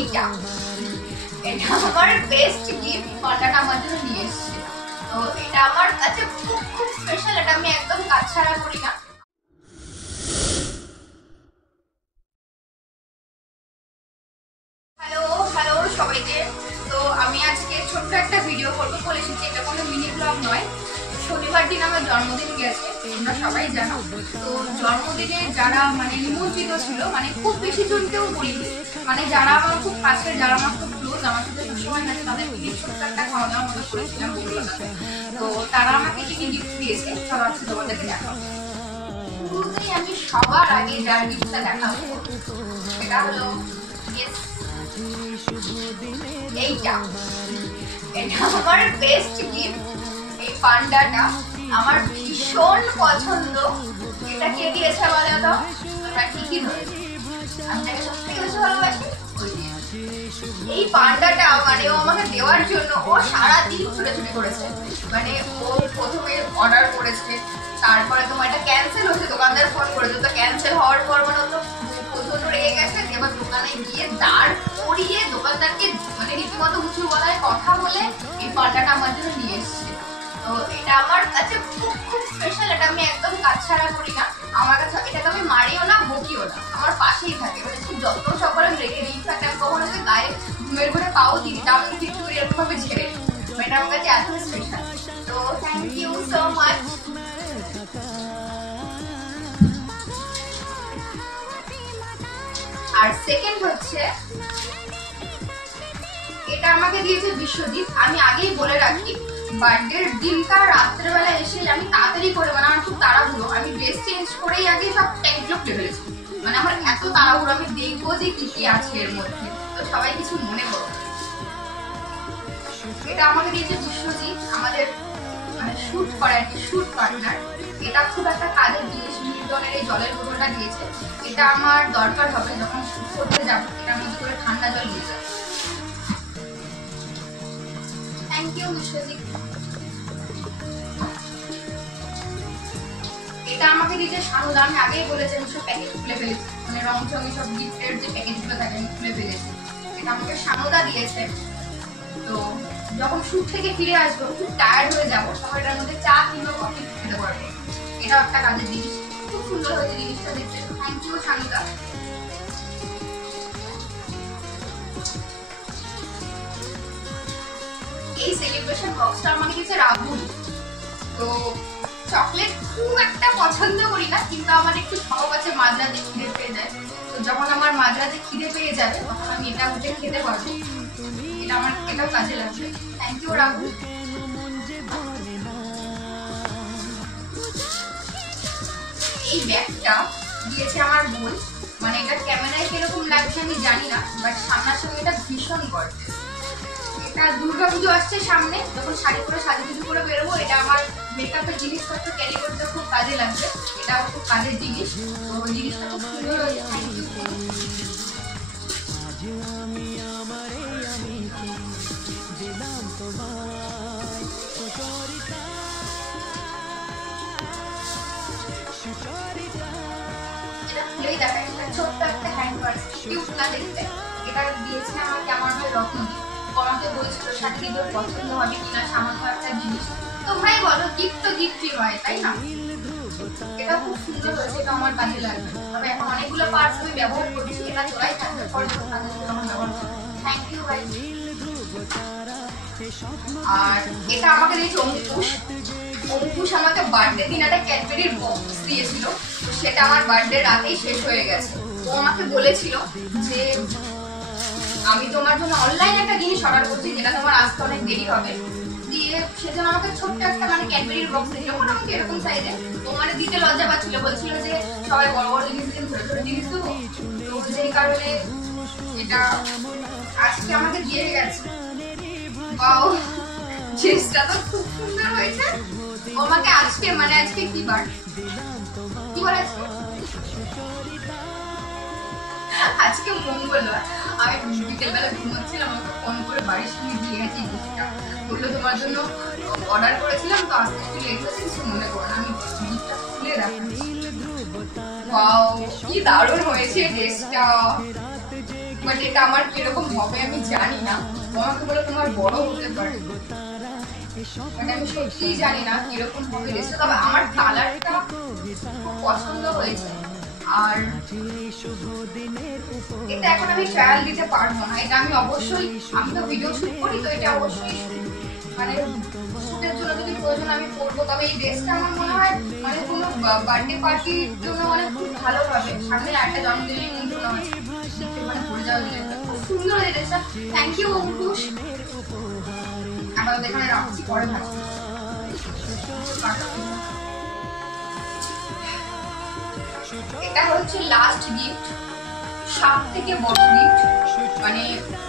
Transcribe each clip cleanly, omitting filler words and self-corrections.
এইটা এটা আমার বেস্ট গিফট পান্ডাটা আমার জন্য নিয়ে এসেছে। তো এটা আমার কাছে খুব খুব স্পেশাল, এটা আমি একদম কাজ ছাড়া করি না। হ্যালো হ্যালো সবাইকে। তো আমি আজকে ছোট্ট একটা ভিডিও করবো বলে এসেছি, এটা কোনো মিনি ব্লগ নয়। শনিবার দিন আমার জন্মদিন গেছে, তোমরা সবাই জানো। তো জন্মদিনে যারা মানে নিমন্ত্রিত ছিল, মানে খুব বেশি জনকেও বলিনি, মানে যারা আমার খুব কাছের, যারা আমার খুব ক্লোজ, আমার সাথে সবসময় থাকে, তাদেরকে ছোট্ট একটা খাওয়া দাওয়ার মতো করেছিলাম বন্ধুগুলোর। তো তারা আমাকে কি কি গিফট দিয়েছে চলো আজকে তোমাদেরকে দেখাবো। শুরুতেই আমি সবার আগে যার গিফটটা দেখাবো সেটা হলো এইটা। এটা আমার বেস্ট গিফট। এই পান্ডাটা আমার ভীষণ পছন্দ। এটা কে দিয়েছে বলো তো? তোমরা ঠিকই ধরেছো, আমি তাকে সবথেকে বেশি ভালোবাসি। এই পান্ডাটা মানে ও আমাকে দেওয়ার জন্য ও সারাদিন ছুটাছুটি করেছে। মানে ও প্রথমে অর্ডার করেছে, তারপরে তোমার এটা ক্যান্সেল হয়েছে, দোকানদার ফোন করেছে, তো ক্যান্সেল হওয়ার পর মানে তো প্রচন্ড রেগে গেছে। এবার দোকানে গিয়ে দাঁড় করিয়ে দোকানদারকে মানে রীতিমতো উঁচু গলায় কথা বলে এই পান্ডাটা আমার জন্য নিয়ে এসছে। তো এটা আমার কাছে খুব খুব স্পেশাল, এটা আমি একদম কাজ ছাড়া করি না। আমার কাছে এটাকে আমি মারিও না, বকিও না, আমার পাশেই থাকে। মানে খুব যত্ন সহকারে আমি রেখে দিই। ইনফ্যাক্ট আমি কখনো যদি গায়ে ঘুমের ঘরে পাও দিই, তা আমি কিছু করে এরকম ভাবে ঝেড়ে দিই। এটা আমার কাছে এত স্পেশাল। তো থ্যাংক ইউ সো মাচ। আর সেকেন্ড হচ্ছে এটা আমাকে দিয়েছে বিশ্বজিৎ। আমি আগেই বলে রাখি, বার্থডের দিনটা রাত্রেবেলা এসে আমি তাড়াতাড়ি করে, মানে আমার খুব তাড়াহুড়ো, আমি ড্রেস চেঞ্জ করেই আগে সব ট্যাঙ্কগুলো খুলে ফেলেছি। মানে আমার এত তাড়াহুড়ো, আমি দেখবো যে কি কি আছে এর মধ্যে, তো সবাই কিছু মনে করো। এটা আমাকে দিয়েছে বিশ্বজিৎ, আমাদের মানে শুট করা আর কি, শুট পার্টনার। এটা খুব একটা কাজের জিনিস, মিল্টনের এই জলের বোতলটা দিয়েছে। এটা আমার দরকার হবে যখন শুট করতে যাবো, এটার মধ্যে করে ঠান্ডা জল নিয়ে যাবো। Thank you Biswajit. এটা আমাকে দিয়েছে শানুদা। আমি আগেই বলেছি আমি সব প্যাকেট খুলে ফেলেছি, মানে রং চঙে সব গিফটের যে প্যাকেটগুলো থাকে আমি খুলে ফেলেছি। এটা আমাকে শানুদা দিয়েছে। তো যখন শুট থেকে ফিরে আসবো, খুব টায়ার্ড হয়ে যাবো, সময়টার মধ্যে চা কিংবা কফি খেতে পারবো। এটাও একটা কাজের জিনিস, খুব সুন্দর হয়েছে জিনিসটা দেখতে। থ্যাংক ইউ শানুদা। এই সেলিব্রেশন বক্সটা আমাকে দিয়েছে রাহুল। তো চকলেট খুব একটা পছন্দ করি না, কিন্তু আমার একটু শখ আছে মাঝরাতে খিদে পেয়ে যায়। তো যখন আমার মাঝরাতে খিদে পেয়ে যাবে তখন আমি এটা উঠে খেতে পারবো। এটা আমার এটাও কাজে লাগবে। Thank you Rahul. এই ব্যাগটা দিয়েছে আমার বোন। মানে এটা ক্যামেরায় কিরকম লাগছে আমি জানি না, বাট সামনাসামনি এটা ভীষণ গর্জিয়াস। এটা দুর্গাপুজো আসছে সামনে, যখন শাড়ি পরে সাজুগুজু করে বেরোবো, এটা আমার মেকআপের জিনিসপত্র ক্যারি করতে খুব কাজে লাগবে। এটাও খুব কাজের জিনিস। তো ওই জিনিসটা খুব সুন্দর হয়েছে। Thank you. এটা খুলেই দেখা, এটা ছোট্ট একটা হ্যান্ড পার্স, কিউট না দেখতে। এটা দিয়েছে আমাকে আমার ভাই রত্নদীপ। আমাকে বলছিল শাড়ি তোর পছন্দ হবে কিনা, সামান্য একটা জিনিস। তোমরাই বলো, গিফট তো গিফটই হয়, তাই না? এটা খুব সুন্দর হয়েছে, এটা আমার কাজে লাগবে। তবে এখন অনেকগুলো পার্টস আমি ব্যবহার করছি, এটা চোরাই থাকবে, পরে কাজের জন্য আমার ব্যবহার করবো। থ্যাংক ইউ ভাই। আর এটা আমাকে দিয়েছে অঙ্কুশ। অঙ্কুশ আমাকে বার্থডে দিন একটা ক্যাডবেরির বক্স দিয়েছিল, সেটা আমার বার্থডে রাতেই শেষ হয়ে গেছে। ও আমাকে বলেছিল যে আমি তোমার জন্য অনলাইন একটা জিনিস অর্ডার করছি, যেটা তোমার আসতে অনেক দেরি হবে। দিয়ে সেজন্য আমাকে ছোট্ট একটা মানে ক্যাডবেরির বক্স দিয়েছিল, মোটামুটি এরকম সাইজে। ও মানে দিতে লজ্জা পাচ্ছিল, বলছিল যে সবাই বড় বড় জিনিস দিয়ে ছোট ছোট জিনিস দেবো। তো সেই কারণে এটা আজকে আমাকে দিয়ে গেছে। বাও, জিনিসটা তো খুব সুন্দর হয়েছে। ও আমাকে আজকে মানে আজকে কি বার, কি বার আজকে? আজকে মঙ্গলবার। আমি বিকেলবেলা ঘুমোচ্ছিলাম, আমাকে ফোন করে বাড়ির সঙ্গে দিয়ে গেছে জিনিসটা। বললো তোমার জন্য অর্ডার করেছিলাম, তো আজকে একটু লেট হয়েছে, কিছু মনে করো না। আমি জিনিসটা খুলে দেখাচ্ছি। ওয়াও, কি দারুণ হয়েছে ড্রেসটা। বাট এটা আমার কিরকম হবে আমি জানি না, তোমাকে বলে তোমার বড় হতে পারে, মানে আমি সত্যিই জানি না কিরকম হবে ড্রেসটা, তবে আমার কালারটা খুব পছন্দ হয়েছে। আর এটা এখন আমি ট্রায়াল দিতে পারবো না, এটা আমি অবশ্যই, আমি তো ভিডিও শুট করি তো এটা অবশ্যই মানে শুটের জন্য যদি প্রয়োজন আমি করবো। তবে এই ড্রেসটা আমার মনে হয় মানে কোনো বার্থডে পার্টির জন্য মানে খুব ভালো হবে। সামনে একটা জন্মদিনের নিমন্ত্রণ আছে, মানে ভুলে যাওয়া যায়, খুব সুন্দর এই ড্রেসটা। Thank you Ankush. আপাতত এখানে রাখছি, পরে ভাবছি। এটা হচ্ছে লাস্ট গিফট, সব থেকে বড় গিফট। মানে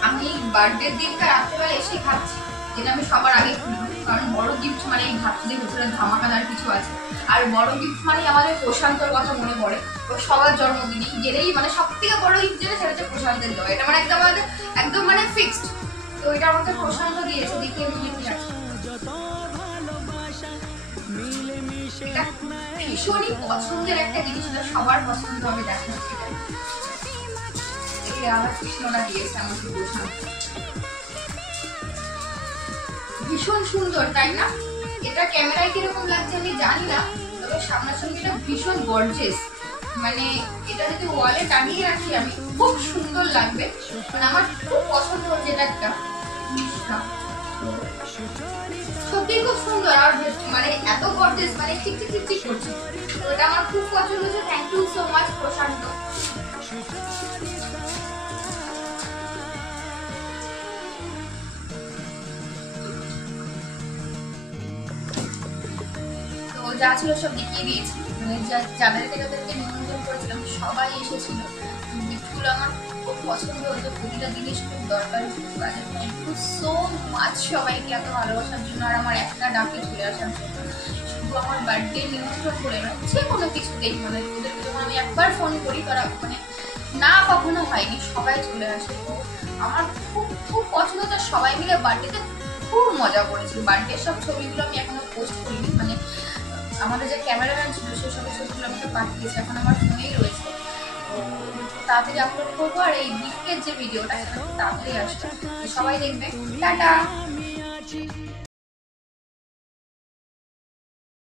আমি বার্থডে দিনটা রাত্রেবেলা এসে খাচ্ছি, যেটা আমি সবার আগে খুলবো, কারণ বড় গিফট মানে ভাবছি যে ভেতরে ধামাকাদার কিছু আছে। আর বড় গিফট মানে আমাদের প্রশান্তর কথা মনে পড়ে, তো সবার জন্মদিনই গেলেই মানে সব থেকে বড় গিফট যেটা সেটা হচ্ছে প্রশান্তের দেওয়া, এটা মানে একদম মানে ফিক্সড। তো এটা আমাকে প্রশান্ত দিয়েছে, দেখে আমি কি আছে, এটা ভীষণই পছন্দের একটা জিনিস, সবার পছন্দ হবে। দেখা এই রাধা কৃষ্ণরা দিয়েছে আমাকে প্রশান্ত, ভীষণ সুন্দর তাই না? এটা ক্যামেরায় কিরকম লাগছে আমি জানি না, তবে সামনাসামনি এটা ভীষণ গর্জিয়াস। মানে এটা যদি ওয়ালে টাঙিয়ে রাখি আমি, খুব সুন্দর লাগবে। মানে আমার খুব পছন্দ হচ্ছে এটা, একটা সত্যি খুব সুন্দর। আর মানে এত গর্জিয়াস, মানে চিকচিক করছে, তো এটা আমার খুব পছন্দ হচ্ছে। থ্যাংক ইউ সো মাচ প্রশান্ত। যা ছিল সব দেখিয়ে দিয়েছি, মানে যাদেরকে নিমন্ত্রণ করেছিলাম সবাই এসেছিল। গিফটগুলো আমার খুব পছন্দ হতো, প্রতিটা জিনিস খুব দরকারি কাজে। থ্যাংক ইউ সো মাচ সবাইকে এত ভালোবাসার জন্য, আর আমার একটা ডাকে চলে আসার জন্য। শুধু আমার বার্থডে নিমন্ত্রণ করে না, যে কোনো কিছুতেই মানে ওদেরকে যখন আমি একবার ফোন করি তারা মানে না কখনো হয়নি, সবাই চলে আসে। তো আমার খুব খুব পছন্দ, তো সবাই মিলে বার্থডেতে খুব মজা করেছি। বার্থডের সব ছবিগুলো আমি এখনো পোস্ট করিনি, মানে আমাদের যে ক্যামেরাম্যান ছিল সেসব ছবিগুলো আমাকে পাঠিয়েছে, এখন আমার ফোনেই রয়েছে। তাড়াতাড়ি আপলোড করবো, আর এই গিফটের যে ভিডিওটা তাড়াতাড়ি আসবে, সবাই দেখবে। টাটা।